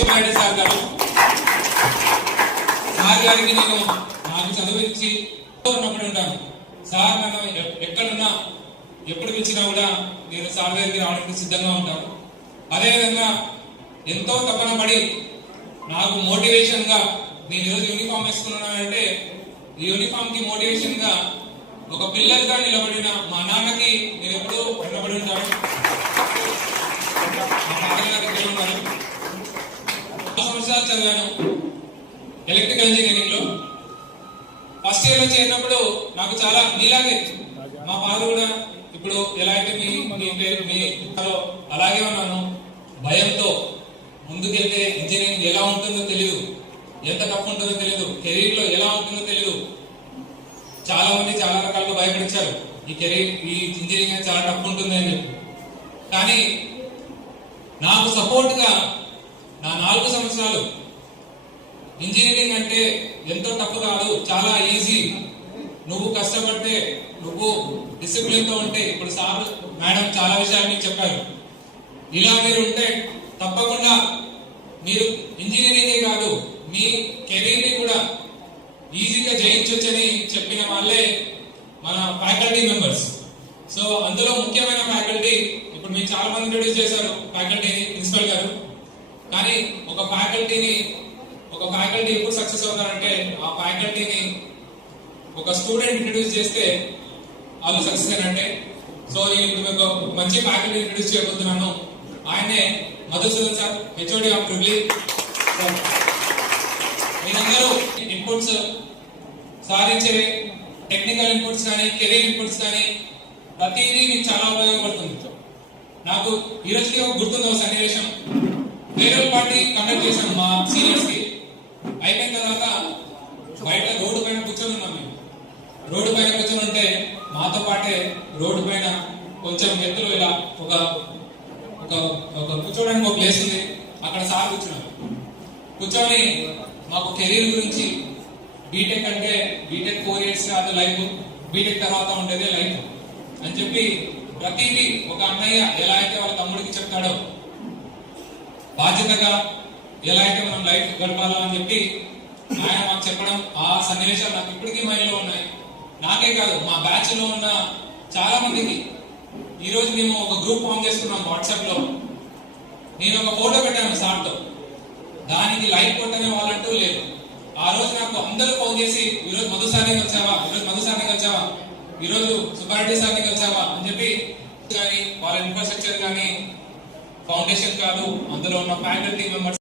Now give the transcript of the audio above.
Subbareddy sir గారికి నేను నాకు చదివించి ఉన్నప్పుడు ఉంటాను. సార్ నన్ను ఎక్కడున్నా ఎప్పుడు పిలిచినా కూడా నేను సార్ దగ్గరికి రావడానికి సిద్ధంగా ఉంటాను. అదేవిధంగా ఎంతో తపన పడి నాకు మోటివేషన్ గా నేను ఈరోజు యూనిఫామ్ వేసుకున్నానంటే ఈ యూనిఫామ్ కి మోటివేషన్ గా ఒక పిల్లర్గా నిలబడిన మా నాన్నకి నేను ఎప్పుడూ రుణపడి ఉంటాను. సంవత్సరాలు చదివాను ఎలక్ట్రికల్ ఇంజనీరింగ్ లో. ఫస్ట్ ఇయర్ లో చేరినప్పుడు నాకు చాలా నీలాగే మా ఫాదర్ కూడా ఇప్పుడు ఎలా అయితే మీ అలాగే ఉన్నాను. భయంతో ముందుకెళ్తే ఇంజనీరింగ్ ఎలా ఉంటుందో తెలియదు, ఎంత టఫ్ ఉంటుందో తెలియదు, కెరీర్ లో ఎలా ఉంటుందో తెలియదు. చాలా మంది చాలా రకాలుగా భయపడించారు ఈ కెరీర్ ఈ ఇంజనీరింగ్ చాలా టఫ్ ఉంటుంది అని చెప్పి. కానీ నాకు సపోర్ట్ గా నా 4 సంవత్సరాలు ఇంజనీరింగ్ అంటే ఎంతో టఫ్ కాదు, చాలా ఈజీ, నువ్వు కష్టపడితే నువ్వు డిసిప్లిన్ తో ఉంటే ఇప్పుడు సార్ మేడం చాలా విషయాలు మీకు చెప్పారు. ఇలా మీరు ఉంటే తప్పకుండా మీరు ఇంజనీరింగే కాదు మీ కెరీర్ ని కూడా ఈజీగా జయించొచ్చని చెప్పిన వాళ్ళే మన ఫ్యాకల్టీ మెంబర్స్. సో అందులో ముఖ్యమైన ఫ్యాకల్టీ ఇప్పుడు మీరు చాలా మంది ఇంట్రొడ్యూస్ చేశారు ఫ్యాకల్టీని, ప్రిన్సిపల్ గారు. కానీ ఒక ఫ్యాకల్టీ ఎప్పుడు సక్సెస్ అవుతారంటే ఆ ఫ్యాకల్టీని ఒక స్టూడెంట్ ఇంట్రొడ్యూస్ చేస్తే వాళ్ళు సక్సెస్ అయినట్టే. సో నేను ఇప్పుడు మీకు మంచి ఫ్యాకల్టీ ఇంట్రొడ్యూస్ చేయబోతున్నాను. ఆయనే Madhusudan sir, HOD of triple. మీరందరూ ఇన్పుట్స్ సాధించే టెక్నికల్ ఇన్పుట్స్ కానీ కెరీర్ ఇన్పుట్స్ కానీ ప్రతిదీ మీకు చాలా ఉపయోగపడుతుంది. నాకు ఈ రోజుకి ఒక గుర్తుంది సన్నివేశం. ఫేర్వెల్ పార్టీ కండక్ట్ చేశాను మా సీనియర్స్ కి. అయిపోయిన తర్వాత బయట రోడ్డు పైన కూర్చొని ఉన్నాం. మేము రోడ్డు పైన కూర్చొని ఉంటే మాతో పాటే రోడ్డు పైన కొంచెం ఎత్తులో ఇలా ఒక కూర్చోడానికి ఒక ప్లేస్ ఉంది, అక్కడ సార్ కూర్చున్నారు. కూర్చొని మాకు కెరీర్ గురించి బీటెక్ అంటే బీటెక్ 4 years కాదు లైఫ్, బీటెక్ తర్వాత ఉండేదే లైఫ్ అని చెప్పి ప్రతిదీ ఒక అన్నయ్య ఎలా అయితే వాళ్ళ తమ్ముడికి చెప్తాడో బాధ్యతగా ఎలా అయితే మనం లైఫ్ గడపాలో అని చెప్పి ఆయన మాకు చెప్పడం, ఆ సన్నివేశాలు నాకు ఇప్పటికీ మైండ్ లో ఉన్నాయి. నాకే కాదు మా బ్యాచ్ లో ఉన్న చాలా మందికి. ఈ రోజు మేము ఒక గ్రూప్ ఫామ్ చేసుకున్నాం వాట్సాప్ లో. నేను ఒక ఫోటో పెట్టాను సార్ తో, దానికి లైక్ కొట్టనే వాళ్ళంటూ లేదు. ఆ రోజు నాకు అందరూ ఫోన్ చేసి ఈరోజు మధు సార్కి వచ్చావా, ఈరోజు మధు సార్కి వచ్చావా, ఈరోజు సుబ్బారెడ్డి సార్కి వచ్చావా అని చెప్పి. కానీ వాళ్ళ ఇన్ఫ్రాస్ట్రక్చర్ కానీ ఫౌండేషన్ కాదు, అందులో ఉన్న ఫ్యాకల్టీ మెంబర్స్